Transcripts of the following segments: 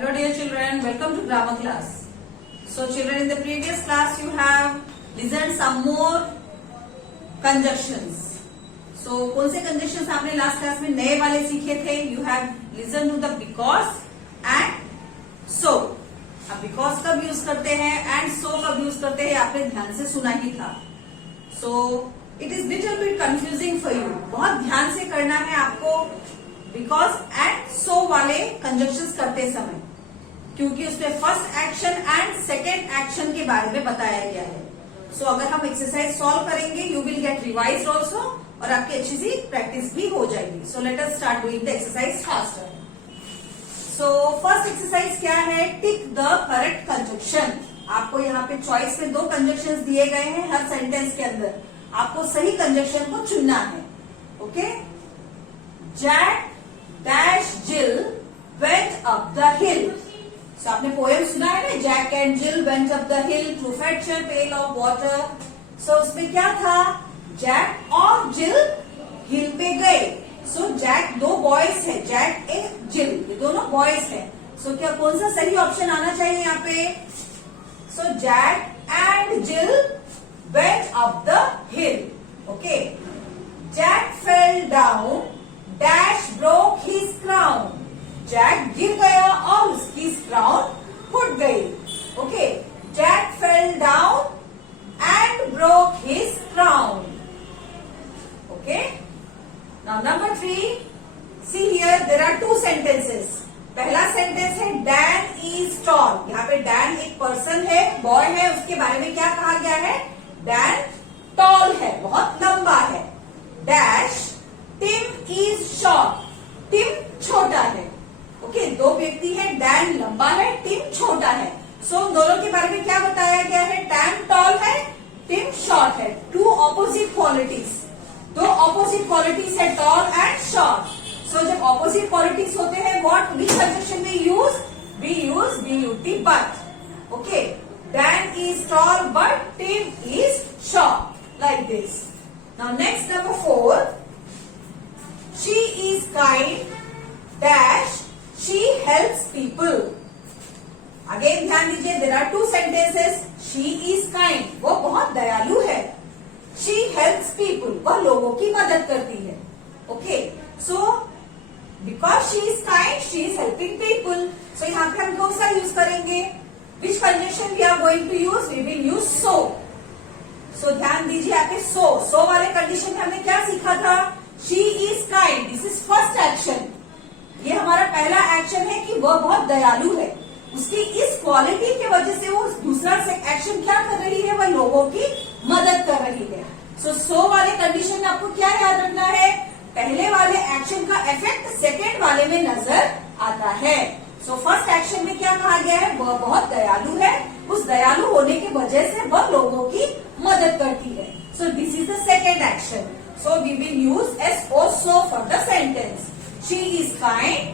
Hello dear children, welcome to grammar class. So children, in the previous class you have listened some more conjunctions. So कौन से conjunctions आपने last class में नए वाले सीखे थे? You have listened to the because and so. अब because कब यूज करते हैं and so कब यूज करते हैं आपने ध्यान से सुना ही था. So it is little bit confusing for you. बहुत ध्यान से करना है आपको बिकॉज एंड सो वाले कंजक्शंस करते समय, क्योंकि उसमें first action and second action के बारे में बताया गया है. सो अगर हम एक्सरसाइज सॉल्व करेंगे you will get revised also और आपकी अच्छी सी प्रैक्टिस भी हो जाएगी. So let us start doing the exercise faster. So first exercise क्या है? Tick the correct conjunction. आपको यहाँ पे चॉइस में दो कंजक्शन दिए गए हैं हर सेंटेंस के अंदर. आपको सही कंजक्शन को चुनना है. Okay. Jack dash Jill went up the hill. So आपने पोएम सुना है ना, Jack and Jill went up the hill to fetch a pail of water. So उसमें क्या था? जैक और जिल हिल पे गए. सो जैक दो बॉयज है, जैक ए जिल, ये दोनों बॉयज है. सो क्या कौन सा सही ऑप्शन आना चाहिए यहाँ पे? So Jack and Jill went up the hill. Okay. Jack fell down dash broke his crown. Jack गिर गया और उसकी क्राउन फूट गई. Okay. Jack fell down and broke his crown. Okay. Now number 3. See here there are two sentences. पहला sentence है Dan is tall. यहाँ पे डैन एक पर्सन है, बॉय है, उसके बारे में क्या कहा गया है? डैन टॉल है, बहुत लंबा है. Dash Tim is short. Tim छोटा है. ओके. दो व्यक्ति है, डैन लंबा है, टिम छोटा है. सो दोनों के बारे में क्या बताया गया है? डैन टॉल है, टिम शॉर्ट है. Two opposite qualities. दो ऑपोजिट क्वालिटीज है, टॉल एंड शॉर्ट. सो जब ऑपोजिट क्वालिटीज होते हैं what which conjunction we use BUT but. Okay. Dan is tall but Tim is short. Like this. Now next number 4. She is kind dash she helps people. Again ध्यान दीजिए, there are two sentences. She is kind, वो बहुत दयालु है. She helps people, वह लोगों की मदद करती है. Okay. So because she is kind, she is helping people. So यहाँ पे हम कौन सा यूज करेंगे? Which conjunction we are going to use? We will use so. So ध्यान दीजिए यहाँ पे so वाले कंडीशन में हमने क्या सीखा था? She is kind. This is first action. ये हमारा पहला एक्शन है कि वह बहुत दयालु है. उसकी इस क्वालिटी की वजह से वो दूसरा एक्शन क्या कर रही है? वह लोगों की मदद कर रही है. सो वाले कंडीशन में आपको क्या याद रखना है? पहले वाले एक्शन का इफेक्ट सेकेंड वाले में नजर आता है. सो फर्स्ट एक्शन में क्या कहा गया है? वह बहुत दयालु है. उस दयालु होने की वजह से वह लोगों की मदद करती है. So this is the second action. So we will use so for the sentence. She is kind,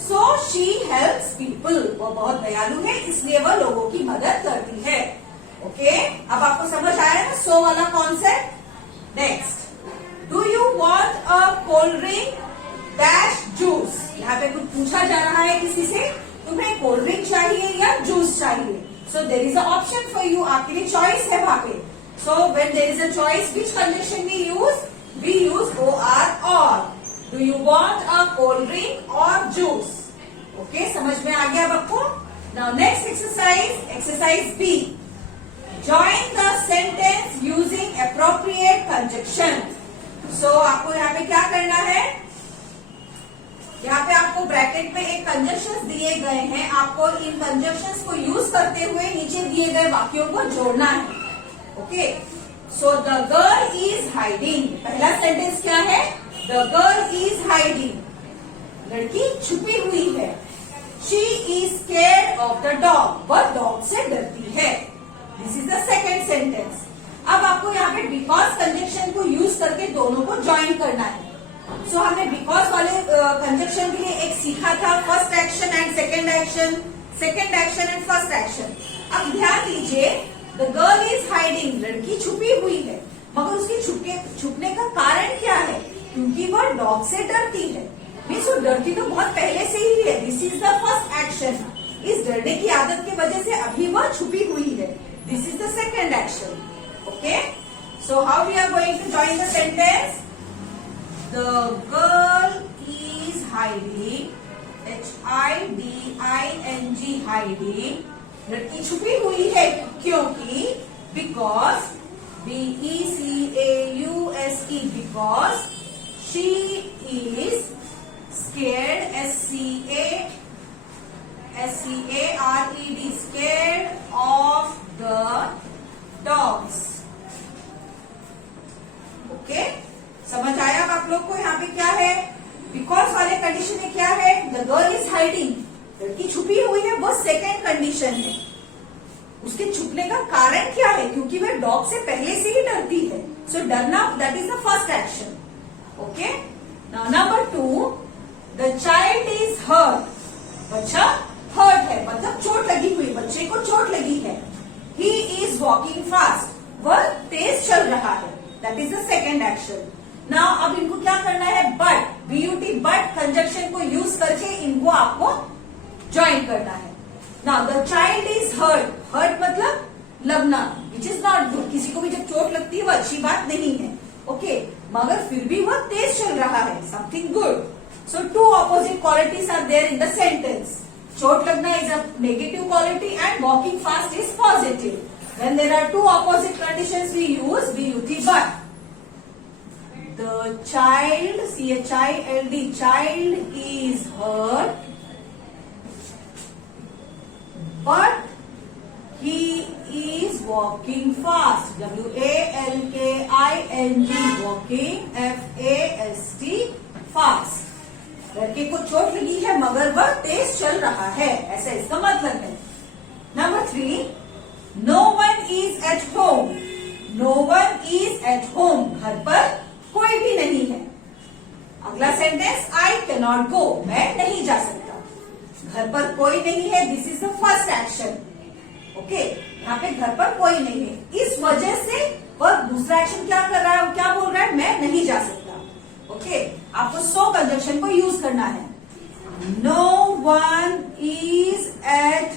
so she helps people. वो बहुत दयालु है इसलिए वह लोगों की मदद करती है. ओके. अब आपको समझ आया ना so वाला concept. Next. Do you want a cold drink dash juice? यहाँ पे कुछ पूछा जा रहा है किसी से, तुम्हें कोल्ड ड्रिंक चाहिए या जूस चाहिए? So there is a option for you. आपके लिए चॉइस है वहां पे. So when there is a choice, which conjunction we use? We use or. Do you want a cold drink or juice? Okay, समझ में आ गया अब आपको? Now next exercise B. Join the sentence using appropriate conjunction. So आपको यहाँ पे क्या करना है? यहाँ पे आपको ब्रैकेट में एक कंजक्शंस दिए गए हैं. आपको इन कंजक्शंस को यूज करते हुए नीचे दिए गए वाक्यों को जोड़ना है. Okay. So the girl is hiding. पहला सेंटेंस क्या है? The girl is hiding. लड़की छुपी हुई है. She is scared of the dog. वह डॉग से डरती है. This is the second sentence. अब आपको यहाँ पे because कंजक्शन को यूज करके दोनों को ज्वाइन करना है. So हमने because वाले कंजक्शन के लिए एक सीखा था, first action and second action, second action and first action. अब ध्यान दीजिए, The girl is hiding. लड़की छुपी हुई है, मगर उसकी छुपने का कारण क्या है? क्योंकि वह डॉग से डरती है. मीन्स वो डरती तो बहुत पहले से ही है. This is the first action. इस डरने की आदत की वजह से अभी वह छुपी हुई है. This is the second action. Okay, so how we are going to join the sentence. The girl is hiding, HIDING, hiding. लड़की छुपी हुई है क्योंकि, because, BECAUSE, because she is scared, SCARED, scared of the dogs. Okay, समझ आया अब आप लोग को यहाँ पे क्या है. बिकॉज वाले कंडीशन में क्या है, द गर्ल इज हाइडिंग, लड़की छुपी हुई है, वो सेकेंड कंडीशन है. उसके छुपने का कारण क्या है, क्योंकि वह डॉग से पहले से ही डरती है. सो डरना, that is the first action. Okay, now number 2, the child is hurt. बच्चा हर्ट है, मतलब चोट लगी हुई, बच्चे को चोट लगी है. ही इज वॉकिंग फास्ट, वह तेज चल रहा है. That is the second action. Now अब इनको क्या करना है, बट, BUT, बट कंजक्शन को यूज करके इनको आपको ज्वाइन करना है. Now the child is hurt, hurt मतलब लगना, विच इज नॉट गुड. किसी को भी जब चोट लगती है वो अच्छी बात नहीं है. ओके, मगर फिर भी वह तेज चल रहा है, something good. So two opposite qualities are there in the sentence. चोट लगना is a negative quality and walking fast is positive. When there are two opposite conditions we use BUT, but. The child, CHILD, child is hurt, but he is walking fast. WALKING, walking, FAST, fast. लड़के को चोट लगी है मगर वह तेज चल रहा है, ऐसा इसका मतलब है. Number 3, no one is at home. No one is at home, घर पर कोई भी नहीं है. अगला सेंटेंस, I cannot go, मैं नहीं जा सकता. घर पर कोई नहीं है, this is the first action. Okay, यहाँ पे घर पर कोई नहीं है, इस वजह से वह दूसरा एक्शन क्या कर रहा है, क्या बोल रहा है, मैं नहीं जा सकता. ओके, आपको सो कंजक्शन को यूज करना है. No one is at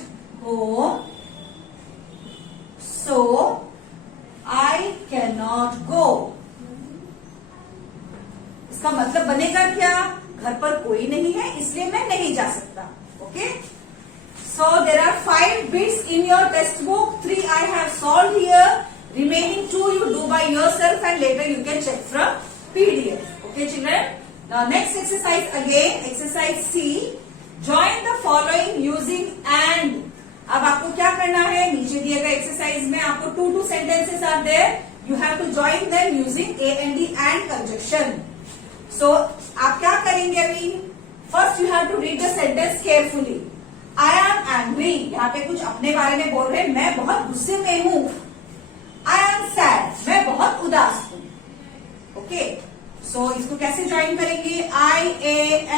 home, so I cannot go. इसका मतलब बनेगा क्या, घर पर कोई नहीं है इसलिए मैं नहीं जा सकता. Okay, so there are 5 bits in your text book. 3 I have solved here. Remaining 2 you do by yourself and later you can check from PDF. Okay, children. Now next exercise again, exercise C. Join the following using and. अब आपको क्या करना है, नीचे दिए गए exercise में आपको 2 sentences are there. You have to join them using AND and conjunction. So, आप क्या करेंगे अभी, first you have to read the sentence carefully. I am angry, यहाँ पे कुछ अपने बारे में बोल रहे हैं, मैं बहुत गुस्से में हूं. आई एम सैड, मैं बहुत उदास हूं. ओके, सो इसको कैसे ज्वाइन करेंगे, आई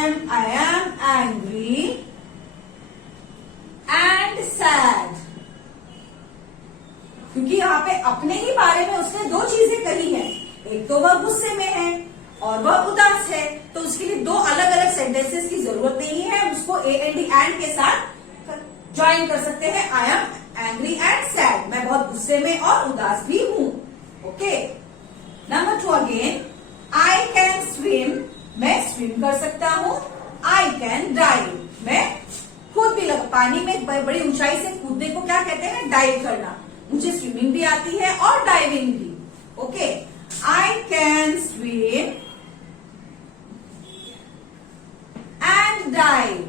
एम एंग्री एंड सैड. क्योंकि यहाँ पे अपने ही बारे में उसने 2 चीजें कही हैं. एक तो वह गुस्से में है और वह उदास है, तो उसके लिए 2 अलग अलग सेंटेंसेस की जरूरत नहीं है. उसको एंड के साथ ज्वाइन कर सकते हैं. आई एम एंग्री एंड सैड, मैं बहुत गुस्से में और उदास भी हूं. Okay, number 2 again, I can swim, मैं स्विम कर सकता हूं. आई कैन डाइव, मैं कूद भी पानी में बड़ी ऊंचाई से कूदने को क्या कहते हैं, डाइव करना. मुझे स्विमिंग भी आती है और डाइविंग भी. Okay, I can swim and dive.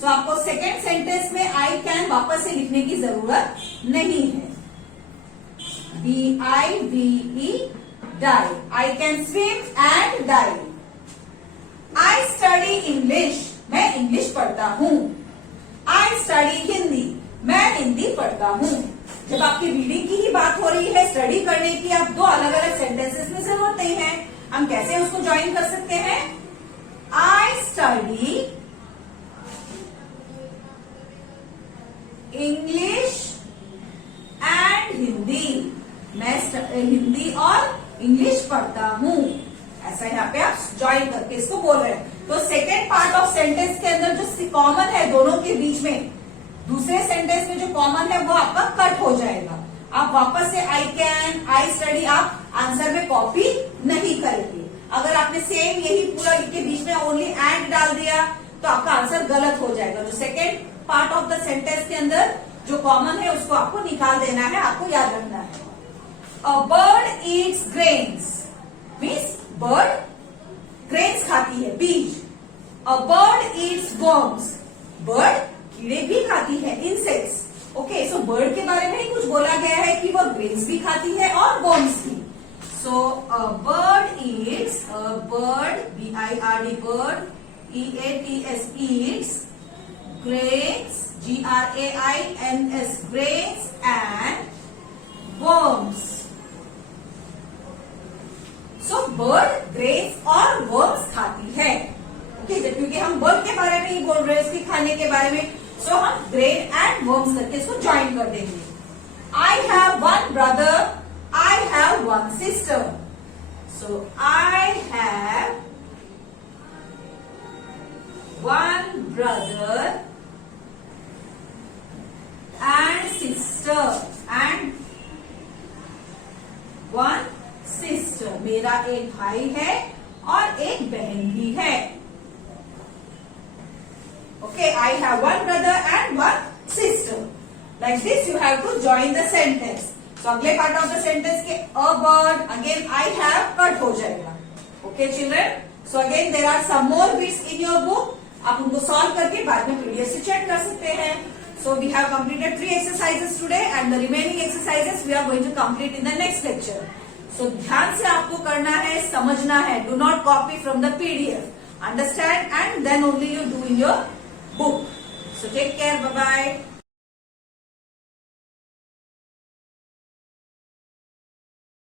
So आपको सेकेंड सेंटेंस में आई कैन वापस से लिखने की जरूरत नहीं है. DIVE, dive. I can swim and dive. I study English, मैं इंग्लिश पढ़ता हूं. आई स्टडी हिंदी, मैं हिंदी पढ़ता हूं. जब आपकी रीडिंग की ही बात हो रही है, स्टडी करने की, आप 2 अलग अलग सेंटेंसेस में जरूरत नहीं है. हम कैसे उसको ज्वाइन कर सकते हैं, I study English and Hindi, मैं हिंदी और इंग्लिश पढ़ता हूं. ऐसा यहाँ पे आप ज्वाइन करके इसको बोल रहे हैं. तो सेकेंड पार्ट ऑफ सेंटेंस के अंदर जो कॉमन है दोनों के बीच में, दूसरे सेंटेंस में जो कॉमन है वो आपका कट हो जाएगा। आप वापस से आई कैन, आई स्टडी आप आंसर में कॉपी नहीं करेंगे। अगर आपने सेम यही पूरा लिख के बीच में ओनली एंड डाल दिया तो आपका आंसर गलत हो जाएगा। जो second part of the sentence के अंदर जो कॉमन है उसको आपको निकाल देना है, आपको याद रखना है। अ bird Yeats grains means bird grains खाती है, बीज। अ बर्ड ईट्स वर्म्स, बर्ड कीड़े भी खाती है, इंसेक्ट्स। ओके, सो बर्ड के बारे में ही कुछ बोला गया है कि वो ग्रेन्स भी खाती है और वर्म्स भी। So a bird eats, a bird BIRD bird EATS eats grains GRAINS grains and worms. So bird grains और वर्म्स खाती है। ओके, क्योंकि हम बर्ड के बारे में ही बोल रहे हैं, उसके खाने के बारे में, सो हम ग्रेन एंड वर्म्स करके इसको ज्वाइन कर देंगे। I have one brother, I have one sister. So I have one brother and sister and one sister. मेरा एक भाई है और एक बहन भी है। Okay, I have one brother and one sister. Like this, you have to join the sentence. So, अगले part of the sentence के a bird, again I have cut हो जाएगा. Okay, children. So again, there are some more bits in your book. आप उनको solve करके बाद में PDF से check कर सकते हैं. So we have completed 3 exercises today, and the remaining exercises we are going to complete in the next lecture. So ध्यान से आपको करना है, समझना है. Do not copy from the PDF. Understand, and then only you do in your book. So take care. Bye bye.